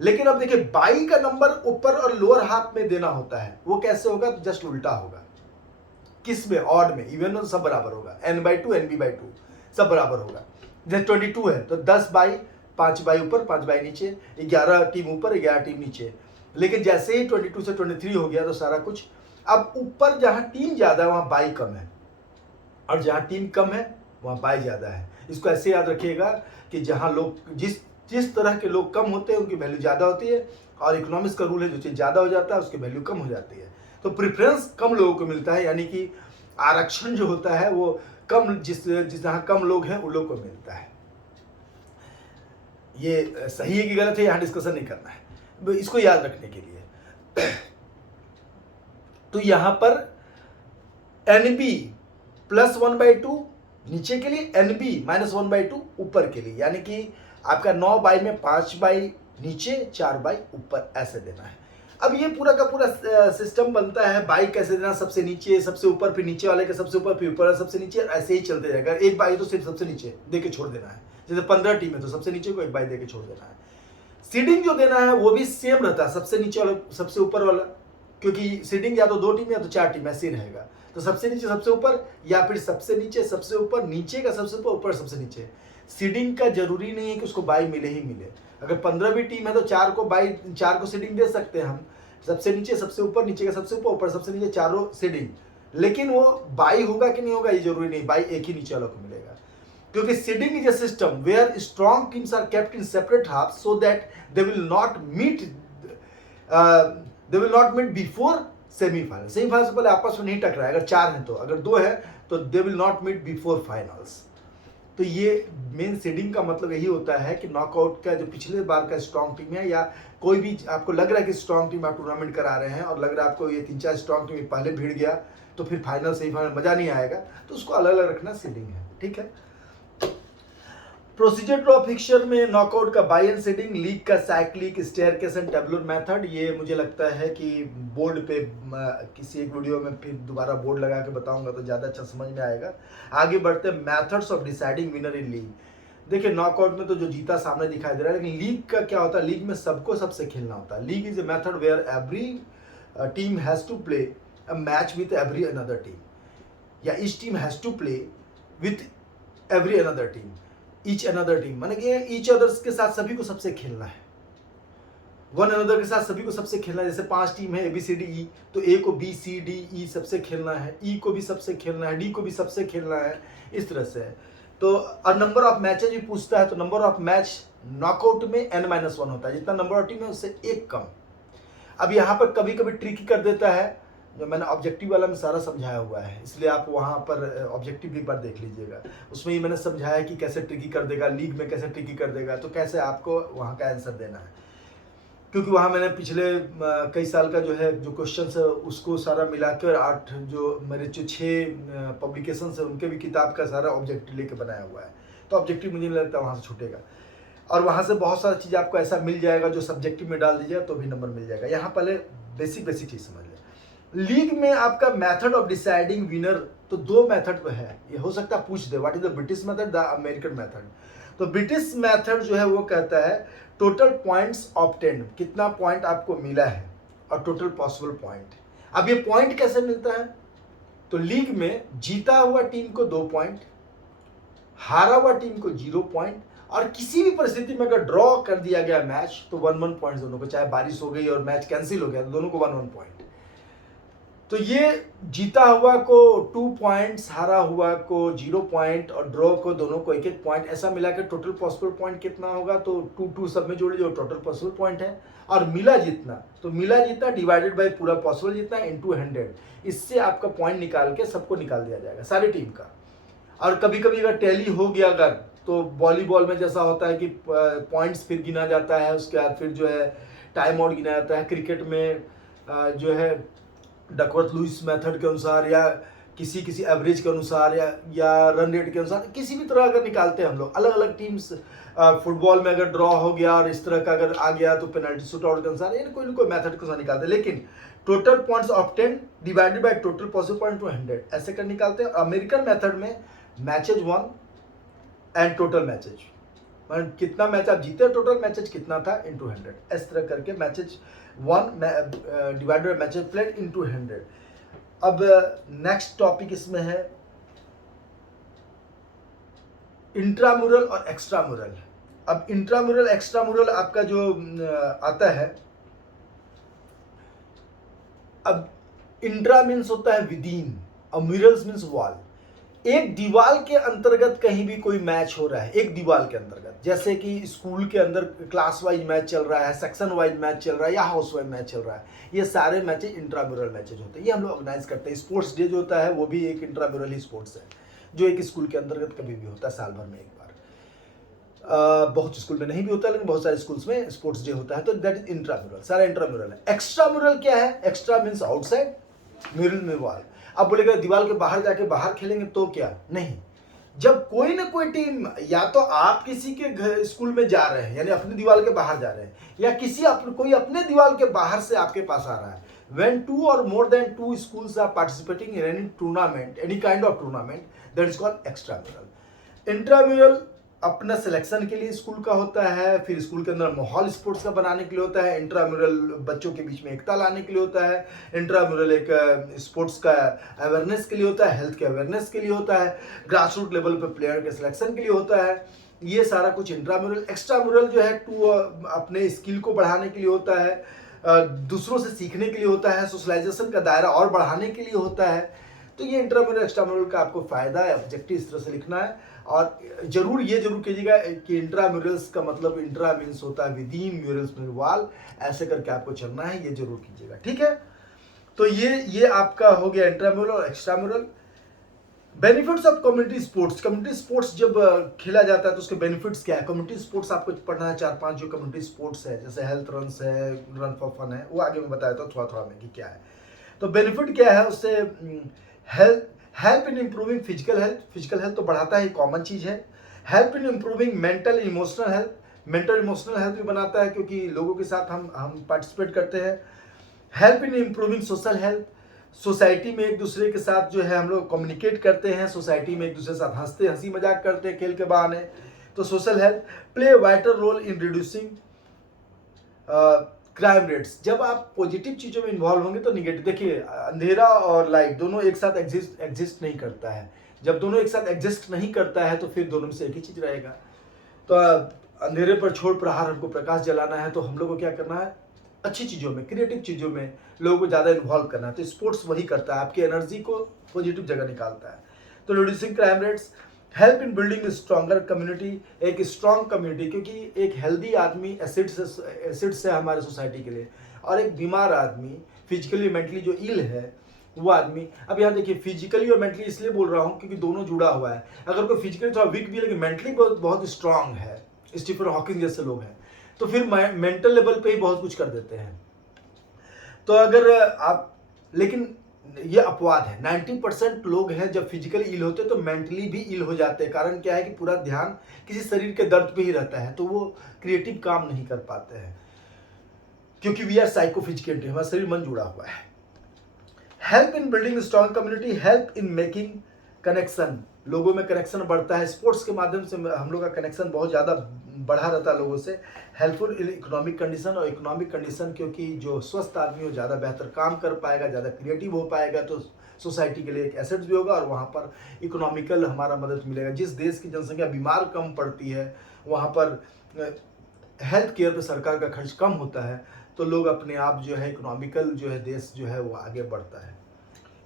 लेकिन अब देखिए बाई का नंबर ऊपर और लोअर हाफ में देना होता है, वो कैसे होगा, जस्ट उल्टा होगा। किस में, ऑड में। इवन में तो सब बराबर होगा, n/2 NB/2 सब बराबर होगा। जैसे 22 है तो 10 बाई, 5 बाई ऊपर 5 बाई नीचे, 11 टीम ऊपर 11 टीम नीचे। लेकिन जैसे ही 22 से 23 हो गया तो सारा कुछ, अब ऊपर जहां टीम ज्यादा है वहां बाई कम है, और जहां टीम कम है वहां बाई ज्यादा है। इसको ऐसे याद रखिएगा कि जहां लोग जिस तरह के लोग कम होते हैं उनकी वैल्यू ज्यादा होती है, और इकोनॉमिक्स का रूल है जो चीज ज्यादा हो जाता है उसकी वैल्यू कम हो जाती है। तो प्रेफरेंस कम लोगों को मिलता है, यानी कि आरक्षण जो होता है वो कम, जिस जहां कम लोग हैं उन लोगों को मिलता है। ये सही है कि गलत है, यहां डिस्कशन नहीं करना है, इसको याद रखने के लिए। तो यहां पर NB प्लस 1/2 नीचे के लिए, NB माइनस 1/2 ऊपर के लिए, यानी कि आपका 9 बाई में 5 बाई नीचे 4 बाई ऊपर, ऐसे देना है। अब ये पूरा का पूरा सिस्टम बनता है, बाई कैसे देना, सबसे नीचे सबसे ऊपर, फिर नीचे वाले के सबसे ऊपर, फिर ऊपर वाले सबसे नीचे, ऐसे ही चलते जाएगा। एक बाई तो सिर्फ सबसे नीचे दे के छोड़ देना है, जैसे 15 टीम है तो सबसे नीचे को एक बाई दे के छोड़ देना है। सीडिंग जो देना है वो भी सेम रहता है, सबसे नीचे वाला सबसे ऊपर वाला, क्योंकि सीडिंग या तो 2 टीम या तो 4 टीम ऐसे रहेगा। तो सबसे नीचे सबसे ऊपर, या फिर सबसे नीचे सबसे ऊपर, नीचे का सबसे ऊपर, ऊपर सबसे नीचे। सीडिंग का जरूरी नहीं है कि उसको बाई मिले ही मिले, अगर 15 भी टीम है तो 4 को बाई, 4 को सीडिंग दे सकते हैं हम, सबसे नीचे सबसे ऊपर, नीचे का सबसे ऊपर, ऊपर सबसे नीचे, चारों सीडिंग। लेकिन वो बाई होगा कि नहीं होगा ये जरूरी नहीं, बाई एक ही नीचे वालों को मिलेगा, क्योंकि seeding is a system where strong teams are kept in separate half so that they will not meet before semifinal. Semifinal से पहले आपस में नहीं टकराए, अगर 4 हैं तो, अगर 2 है तो they will not meet before finals. तो ये मेन सीडिंग का मतलब यही होता है कि नॉकआउट का जो पिछले बार का स्ट्रॉन्ग टीम है, या कोई भी आपको लग रहा है कि स्ट्रॉन्ग टीम आप टूर्नामेंट करा रहे हैं और लग रहा है आपको ये 3-4 स्ट्रॉन्ग टीम पहले भिड़ गया तो फिर फाइनल सेमीफाइनल मजा नहीं आएगा, तो उसको अलग अलग रखना सीडिंग है। ठीक है। प्रोसीजर ड्रॉ फिक्चर में नॉकआउट का बाई एंड सीडिंग, लीग का cyclic, staircase and tabular method. ये मुझे लगता है कि बोर्ड पे किसी एक वीडियो में फिर दोबारा बोर्ड लगा के बताऊंगा तो ज़्यादा अच्छा समझ में आएगा। आगे बढ़ते हैं methods of deciding winner in league. देखिए नॉकआउट में तो जो जीता सामने दिखाई दे रहा है, लेकिन लीग का क्या होता है, लीग में सबको सबसे खेलना होता है। League is a method where every team has to play a match with every another team, या each team has to play with every another team, each another team माने कि ईच अदर्स के साथ सभी को सबसे खेलना है, वन अनदर के साथ सभी को सबसे खेलना है। जैसे 5 टीम है ABCDE, तो A को BCDE सबसे खेलना है, E को भी सबसे खेलना है, D को भी सबसे खेलना है, इस तरह से। तो और नंबर ऑफ मैचेज भी पूछता है, तो नंबर ऑफ मैच नॉकआउट में N-1 होता है, जितना नंबर ऑफ टीम है उससे एक कम। अब यहाँ पर कभी कभी ट्रिकी कर देता है, जो मैंने ऑब्जेक्टिव वाला में सारा समझाया हुआ है, इसलिए आप वहाँ पर ऑब्जेक्टिव भी एक बार देख लीजिएगा। उसमें ही मैंने समझाया कि कैसे ट्रिकी कर देगा, लीग में कैसे ट्रिकी कर देगा, तो कैसे आपको वहाँ का आंसर देना है। क्योंकि वहाँ मैंने पिछले कई साल का जो है जो क्वेश्चन है उसको सारा मिलाकर 8 जो मेरे जो 6 पब्लिकेशन है उनके भी किताब का सारा ऑब्जेक्टिव लेके बनाया हुआ है, तो ऑब्जेक्टिव मुझे नहीं लगता वहाँ से छूटेगा। और वहाँ से बहुत सारी चीज़ आपको ऐसा मिल जाएगा जो सब्जेक्टिव में डाल दीजिएगा तो भी नंबर मिल जाएगा। यहाँ पहले बेसिक चीज़ समझ लें। लीग में आपका मेथड ऑफ डिसाइडिंग विनर, तो 2 मेथड है, ये हो सकता है पूछ दे what is the British method, the American method. तो ब्रिटिश मेथड जो है वो कहता है टोटल पॉइंट्स ऑब्टेन्ड, कितना पॉइंट आपको मिला है, और टोटल पॉसिबल पॉइंट। अब ये पॉइंट कैसे मिलता है, तो लीग में जीता हुआ टीम को 2 पॉइंट, हारा हुआ टीम को 0 पॉइंट, और किसी भी परिस्थिति में अगर ड्रॉ कर दिया गया मैच तो 1-1 पॉइंट दोनों को, चाहे बारिश हो गई और मैच कैंसिल हो गया तो दोनों को 1-1 पॉइंट। तो ये जीता हुआ को 2 पॉइंट्स, हारा हुआ को 0 पॉइंट, और ड्रॉ को दोनों को 1-1 पॉइंट, ऐसा मिला के टोटल पॉसिबल पॉइंट कितना होगा, तो 2-2 सब में जोड़ लीजिए टोटल पॉसिबल पॉइंट है। और मिला जितना, तो मिला जितना डिवाइडेड बाय पूरा पॉसिबल जितना इनटू 100, इससे आपका पॉइंट निकाल के सबको निकाल दिया जाएगा सारी टीम का। और कभी कभी अगर टैली हो गया अगर, तो वॉलीबॉल में जैसा होता है कि पॉइंट्स फिर गिना जाता है, उसके बाद फिर जो है टाइम आउट गिना जाता है। क्रिकेट में जो है डकवर्थ लुईस मेथड के अनुसार, या किसी एवरेज के अनुसार, या रन रेट के अनुसार, किसी भी तरह अगर निकालते हैं हम लोग अलग अलग टीम्स। फुटबॉल में अगर ड्रॉ हो गया और इस तरह का अगर आ गया तो पेनल्टी शूट आउट के अनुसार कोई ना कोई मेथड के साथ निकालते हैं। लेकिन total points obtained divided by total possible point two 100 ऐसे कर निकालते हैं। अमेरिकन मेथड में matches one and total matches, मतलब कितना मैच आप जीते, टोटल मैचेज कितना था इनटू 100, इस तरह करके matches 1 divided by matches played into 100। अब नेक्स्ट टॉपिक इसमें है इंट्रामुरल और एक्स्ट्रामुरल। अब इंट्रामुरल एक्स्ट्रामुरल आपका जो आता है, अब इंट्रा मीन्स होता है विदिन और म्यूरल्स मीन्स वॉल। एक दीवार के अंतर्गत कहीं भी कोई मैच हो रहा है, एक दीवार के अंतर्गत, जैसे कि स्कूल के अंदर क्लास वाइज मैच चल रहा है, सेक्शन वाइज मैच चल रहा है, या हाउस वाइज मैच चल रहा है, ये सारे मैचेज इंट्राम्यूरल मैचेज होते हैं। ये हम लोग ऑर्गेनाइज करते हैं। स्पोर्ट्स डे जो होता है वो भी एक इंट्राम्यूरल ही स्पोर्ट्स है, जो एक स्कूल के अंतर्गत कभी भी होता है साल भर में एक बार। बहुत स्कूल में नहीं भी होता है, लेकिन बहुत सारे स्कूल्स में स्पोर्ट्स डे होता है, तो दैट इज इंट्राम्यूरल, सारा इंट्राम्यूरल है। एक्स्ट्राम्यूरल क्या है, एक्स्ट्रा मीन्स आउटसाइड, म्यूरल में वॉल। अब बोलेगा दीवार के बाहर जाके बाहर खेलेंगे तो क्या, नहीं, जब कोई ना कोई टीम, या तो आप किसी के स्कूल में जा रहे हैं यानी अपनी दीवार के बाहर जा रहे हैं, या कोई अपने दीवार के बाहर से आपके पास आ रहा है, when 2 or more than 2 schools are participating in any tournament, any kind of tournament, that is called extramural। Intramural अपना सिलेक्शन के लिए स्कूल का होता है, फिर स्कूल के अंदर माहौल स्पोर्ट्स का बनाने के लिए होता है। इंट्राम्यूरल बच्चों के बीच में एकता लाने के लिए होता है। इंट्राम्यूरल एक स्पोर्ट्स का अवेयरनेस के लिए होता है, हेल्थ के अवेयरनेस के लिए होता है, ग्रास रूट लेवल पर प्लेयर के सिलेक्शन के लिए होता है। ये सारा कुछ इंट्राम्यूरल। एक्स्ट्राम्यूरल जो है टू अपने स्किल को बढ़ाने के लिए होता है, दूसरों से सीखने के लिए होता है, सोशलाइजेशन का दायरा और बढ़ाने के लिए होता है। तो ये इंट्राम्यूरल एक्स्ट्राम्यूरल का आपको फायदा है, ऑब्जेक्टिव इस तरह से लिखना है। और ये जरूर कीजिएगा कि इंट्राम्यूरल्स का मतलब इंट्रा मीन्स होता है विदिन, म्यूरल्स मीन वॉल, ऐसे करके आपको चलना है, ये जरूर कीजिएगा, ठीक है। तो ये आपका हो गया इंट्राम्यूरल और extramural. Benefits of community sports जब खेला जाता है तो उसके बेनिफिट्स क्या है। कम्युनिटी स्पोर्ट्स आपको पढ़ना है 4-5 जो कम्युनिटी स्पोर्ट्स है, जैसे हेल्थ रन्स है, रन फॉर फन है, वो आगे मैं बताया था थोड़ा थोड़ा में कि क्या है। तो बेनिफिट क्या है उससे, health help in improving physical health तो बढ़ाता है, कॉमन चीज़ है। Help in improving mental emotional health भी बनाता है, क्योंकि लोगों के साथ हम पार्टिसिपेट करते हैं। Help in improving social health, society में एक दूसरे के साथ जो है हम लोग कम्युनिकेट करते हैं, सोसाइटी में एक दूसरे के साथ हंसी मजाक करते हैं खेल के बहाने। तो social health play vital role in reducing crime rates. जब आप पॉजिटिव चीज़ों में इन्वॉल्व होंगे तो निगेटिव, देखिए अंधेरा और लाइट दोनों एक साथ एग्जिस्ट नहीं करता है। जब दोनों एक साथ एग्जिस्ट नहीं करता है तो फिर दोनों में से एक ही चीज़ रहेगा। तो अंधेरे पर छोड़ प्रहार, हमको प्रकाश जलाना है, तो हम लोग को क्या करना है, अच्छी चीज़ों में, क्रिएटिव चीज़ों में लोगों को ज़्यादा इन्वॉल्व करना है। तो स्पोर्ट्स वही करता है, आपकी एनर्जी को पॉजिटिव जगह निकालता है। तो reducing crime rates, help in building stronger community, एक स्ट्रॉन्ग कम्युनिटी, क्योंकि एक हेल्दी आदमी एसिड्स है हमारे सोसाइटी के लिए, और एक बीमार आदमी फिजिकली मेंटली जो इल है वो आदमी, अब यहाँ देखिए फिजिकली और मेंटली इसलिए बोल रहा हूँ क्योंकि दोनों जुड़ा हुआ है। अगर कोई फिजिकली थोड़ा वीक भी है लेकिन मेंटली बहुत स्ट्रांग है, स्टीफन हॉकिंग जैसे लोग हैं, तो फिर मेंटल लेवल पे ही बहुत कुछ कर देते हैं। तो अगर आप, लेकिन ये अपवाद है, 90% लोग हैं जब फिजिकली इल होते हैं तो मेंटली भी इल हो जाते हैं। कारण क्या है कि पूरा ध्यान किसी शरीर के दर्द पे ही रहता है, तो वो क्रिएटिव काम नहीं कर पाते हैं, क्योंकि वी आर साइकोफिजिकल, हमारा शरीर मन जुड़ा हुआ है। Help in building strong community, help in making connection, लोगों में कनेक्शन बढ़ता है। स्पोर्ट्स के माध्यम से हम लोग का कनेक्शन बहुत ज़्यादा बढ़ा रहता है लोगों से। हेल्पफुल इन इकोनॉमिक कंडीशन, और इकोनॉमिक कंडीशन क्योंकि जो स्वस्थ आदमी हो ज़्यादा बेहतर काम कर पाएगा, ज़्यादा क्रिएटिव हो पाएगा, तो सोसाइटी के लिए एक एसेट्स भी होगा और वहाँ पर इकोनॉमिकल हमारा मदद मिलेगा। जिस देश की जनसंख्या बीमार कम पड़ती है वहाँ पर हेल्थ केयर पर सरकार का खर्च कम होता है, तो लोग अपने आप जो है इकोनॉमिकल जो है देश जो है वो आगे बढ़ता है।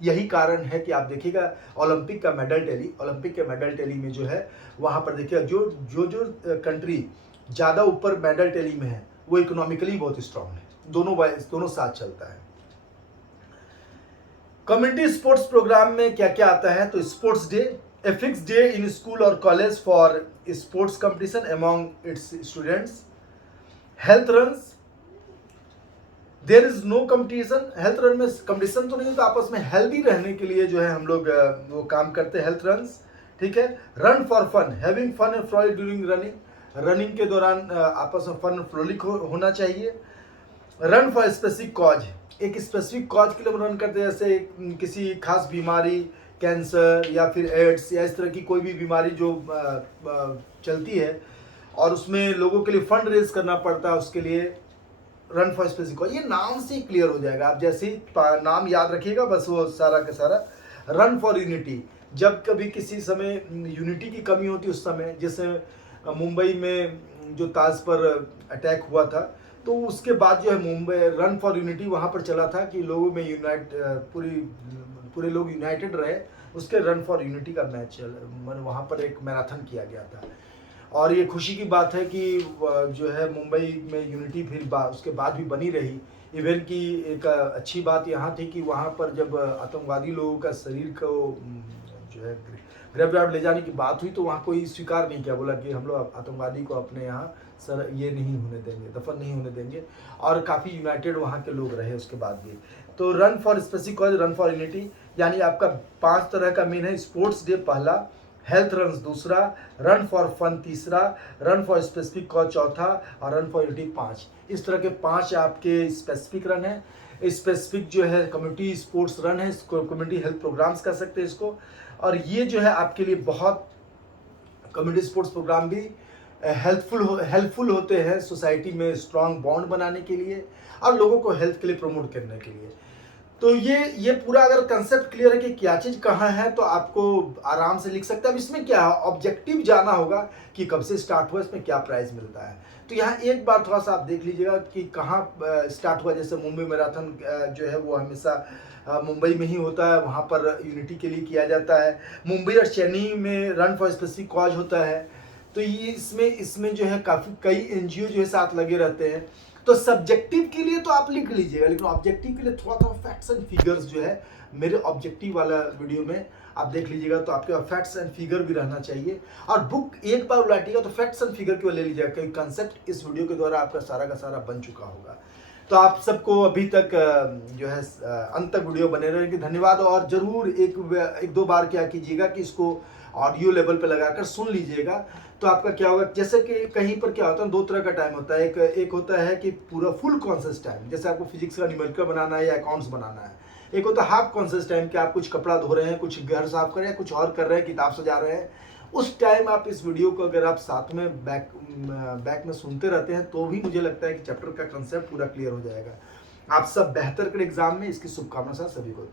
यही कारण है कि आप देखिएगा ओलंपिक के मेडल टैली में जो है वहाँ पर देखिएगा जो कंट्री ज़्यादा ऊपर मेडल टैली में है वो इकोनॉमिकली बहुत स्ट्रांग है। दोनों साथ चलता है। कम्युनिटी स्पोर्ट्स प्रोग्राम में क्या क्या आता है, तो sports day, a fixed day in school और college for sports competition among its students. Health runs, there is no competition, health run में कंपटीशन तो नहीं होता, आपस में हेल्दी रहने के लिए जो है हम लोग वो काम करते हैं, हेल्थ रन्स, ठीक है। Run for fun, having fun and frolic during running के दौरान आपस में फन फ्रोलिक होना चाहिए। रन फॉर स्पेसिफिक कॉज, एक स्पेसिफिक कॉज के लिए रन करते हैं, जैसे किसी खास बीमारी, कैंसर या फिर एड्स या इस तरह की कोई भी बीमारी जो चलती है और उसमें लोगों के लिए फंड रेज करना पड़ता है, उसके लिए रन फॉर स्पेसिफिक कॉज। ये नाम से ही क्लियर हो जाएगा, आप जैसे ही नाम याद रखिएगा बस वो सारा का सारा। रन फॉर यूनिटी, जब कभी किसी समय यूनिटी की कमी होती है उस समय, जैसे मुंबई में जो ताज पर अटैक हुआ था, तो उसके बाद जो है मुंबई रन फॉर यूनिटी वहाँ पर चला था कि लोगों में पूरे लोग यूनाइटेड रहे, उसके रन फॉर यूनिटी का मैच वहाँ पर एक मैराथन किया गया था। और ये खुशी की बात है कि जो है मुंबई में यूनिटी फिर उसके बाद भी बनी रही। इवन की एक अच्छी बात यहाँ थी कि वहाँ पर जब आतंकवादी लोगों का शरीर को जो है ग्रेवयार्ड ले जाने की बात हुई तो वहाँ कोई स्वीकार नहीं किया, बोला कि हम लोग आतंकवादी को अपने यहाँ सर ये नहीं होने देंगे, दफन नहीं होने देंगे, और काफ़ी यूनाइटेड वहाँ के लोग रहे उसके बाद भी। तो run for specific cause, run for unity, यानी आपका 5 तरह का मेन है। स्पोर्ट्स डे पहला, हेल्थ रन दूसरा, रन फॉर फन तीसरा, रन फॉर स्पेसिफिक कॉज चौथा, और रन फॉर यूनिटी 5। इस तरह के 5 आपके स्पेसिफिक रन है। स्पेसिफिक जो है कम्युनिटी स्पोर्ट्स रन है, इसको कम्युनिटी हेल्थ प्रोग्राम्स कह सकते हैं इसको। और ये जो है आपके लिए बहुत, कम्युनिटी स्पोर्ट्स प्रोग्राम भी हेल्पफुल होते हैं सोसाइटी में स्ट्रॉन्ग बॉन्ड बनाने के लिए और लोगों को हेल्थ के लिए प्रमोट करने के लिए। तो ये पूरा अगर कंसेप्ट क्लियर है कि क्या चीज़ कहाँ है तो आपको आराम से लिख सकते हैं। अब इसमें क्या है, ऑब्जेक्टिव जाना होगा कि कब से स्टार्ट हुआ, इसमें क्या प्राइस मिलता है। तो यहाँ एक बार थोड़ा सा आप देख लीजिएगा कि कहाँ स्टार्ट हुआ। जैसे मुंबई मैराथन जो है वो हमेशा मुंबई में ही होता है, वहाँ पर यूनिटी के लिए किया जाता है। मुंबई और चेन्नई में रन फॉर स्पेसिफिक कॉज होता है। तो ये इसमें जो है काफ़ी कई NGO जो है साथ लगे रहते हैं। तो सब्जेक्टिव के लिए तो आप लिख लीजिएगा, लेकिन ऑब्जेक्टिव के लिए थोड़ा थोड़ा फैक्ट्स एंड फिगर्स जो है मेरे ऑब्जेक्टिव वाला वीडियो में आप देख लीजिएगा, तो आपके पास फैक्ट्स एंड फिगर भी रहना चाहिए। और बुक एक बार उलाटिएगा तो फैक्ट्स एंड फिगर क्यों ले लीजिएगा, क्योंकि कंसेप्ट इस वीडियो के द्वारा आपका सारा का सारा बन चुका होगा। तो आप सबको अभी तक जो है अंत तक वीडियो बने रहने की धन्यवाद। और ज़रूर एक दो बार क्या कीजिएगा कि इसको ऑडियो लेवल पे लगाकर सुन लीजिएगा। तो आपका क्या होगा, जैसे कि कहीं पर क्या होता है, दो तरह का टाइम होता है। एक होता है कि पूरा फुल कॉन्शियस टाइम, जैसे आपको फिजिक्स का न्यूमेरिकल बनाना है या अकाउंट्स बनाना है। एक होता है हाफ कॉन्शियस टाइम कि आप कुछ कपड़ा धो रहे हैं, कुछ घर साफ कर रहे हैं, कुछ और कर रहे हैं, किताब सजा रहे हैं। उस टाइम आप इस वीडियो को अगर आप साथ में बैक में सुनते रहते हैं तो भी मुझे लगता है कि चैप्टर का कंसेप्ट पूरा क्लियर हो जाएगा। आप सब बेहतर करें एग्जाम में, इसकी शुभकामना सभी को।